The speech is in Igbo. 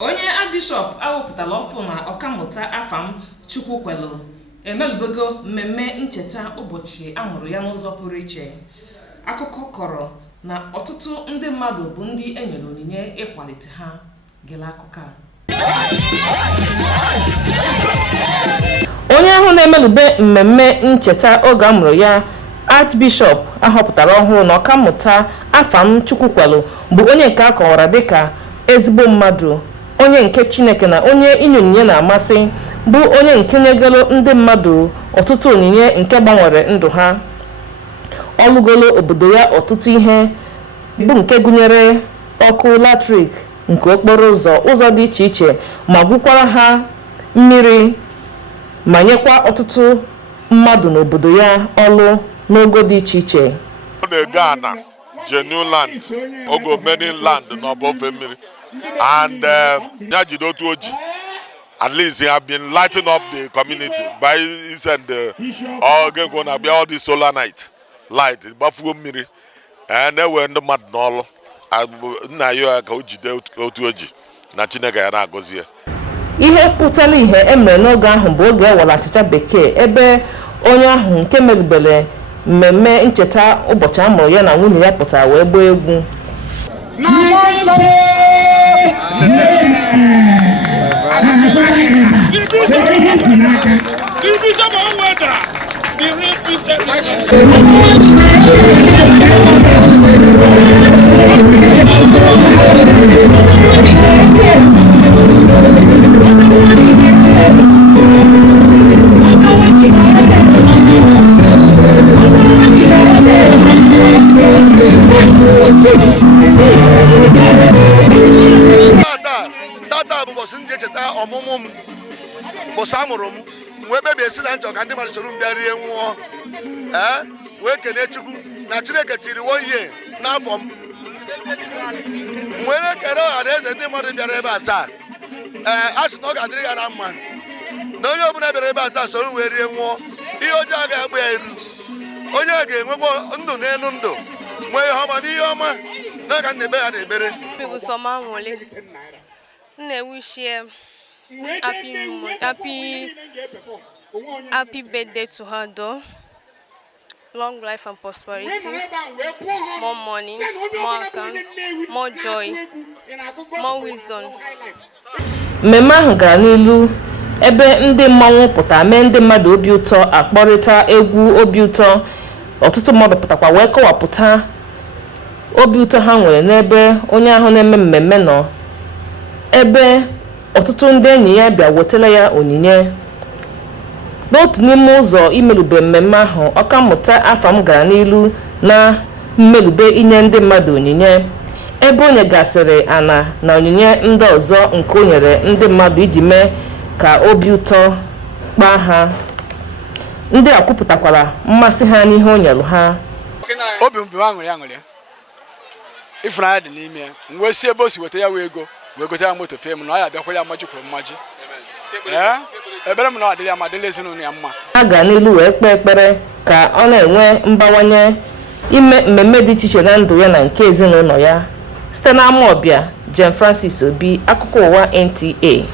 Onye Bishop awụpụtala ọfụ na ọkammụta Afam Chukwukwelu emelubego mmemme ncheta ụbọchị amụrụ ya n'ụzọ pụrụ iche. Akụkọ kọrọ na ọtụtụ ndị mmadụ bụ ndị enyere onyinye ịkwalite ha. Gele akụkọ a. Onye ahụ na-emelube mmemme ncheta oge amụrụ ya, Archbishop ahọpụtara ọhụrụ na ọkammụta Afam Chukwukwelu bụ onye nke a kọwara dịka ezigbo mmadụ, onye nke Chineke na onye inye onyinye na-amasị, bụ onye nke nyegoro ndị mmadụ ọtụtụ onyinye nke gbanwere ndụ ha. Ọ lụgolo obodo ya ọtụtụ ihe, bụ nke gụnyere ọkụ latrik nke okporo ụzọ dị iche iche, ma gwukwara ha mmiri, ma nyekwa ọtụtụ mmadụ n'obodo ya ọlụ n'ogo dị iche iche. Genuine land, ogo many land no above mmiri, and Oji, at least he have been lighting up the community by send all the solar night light bafuo mmiri, and they were the mad nolo. Na yo aka ojide otu oji na Chineke ya na-agọzi ya. Ihe pụtara ihe emere n'oge ahụ bụ oge ewere achịcha bekee, ebe onye ahụ nke merubere mmemme ncheta ụbọchị amụrụ ya na nwunye ya pụtara wee gbaa egwu. Tata bụ ụbọchị ndị echeta ọmụmụ m, ụbọchị amụrụ m, wee kpebie esi na nchọ ka ndị mmadụ soro m bịa rie nwụọ, wee kene Chukwu na Chineke tiri ihe n'afọ m, were kere ọha na eze ndị mmadụ bịara ebe a taa. A sị na ọ ga-adịrị ya na mma na onye ọbụla bịara ebe a taa soro wee rie nwụọ, ihe ọjọọ agaghị agba ya iru, onye a ga-enwekwa ndụ n'elu ndụ, nwee ihe ọma n'ihe ọma n'oge nna ebe ya na-ekpere. Happy birthday to her, though. Long life and prosperity, more money, more account, more joy, more wisdom. Mmemme ahụ gara n'ilu ebe ndị mmanwụ pụtara mee ndị mmadụ obi ụtọ, akpọrịta egwu obi ụtọ. Ọtụtụ mmadụ pụtakwa wee kọwapụta obi ụtọ ha nwere n'ebe onye ahụ na-eme mmemme nọ, ebe ọtụtụ ndị enyi ya bịa wetara ya onyinye. N'otu n'ime ụzọ imelube mmemme ahụ, ọkammụta Afam gara n'ilu na mmelube inye ndị mmadụ onyinye, ebe onye gasịrị ana na onyinye ndị ọzọ nke o nyere ndị mmadụ iji mee ka obi ụtọ kpaa ha. Ndị a kwupụtakwara mmasị ha n'ihe o nyere ha. Obi mbe aṅụrị ya ifụnanya dị n'ime ya, wee si ebe o si weta ya wee ego wee gote ya moto pee m na ọ ya bịakwara ya mmaji kwuru mmaji. Ebere m na ọ dịrị ya ma dịrị ezinụlọ ya mma. A ga n'ilu wee kpee ekpere ka ọ na-enwe mbawanye ime mmemme dị iche iche na ndụ ya na nke ezinụlọ ya. Site n'Amawbia, Jen Francis Obi, akụkọ ụwa NTA.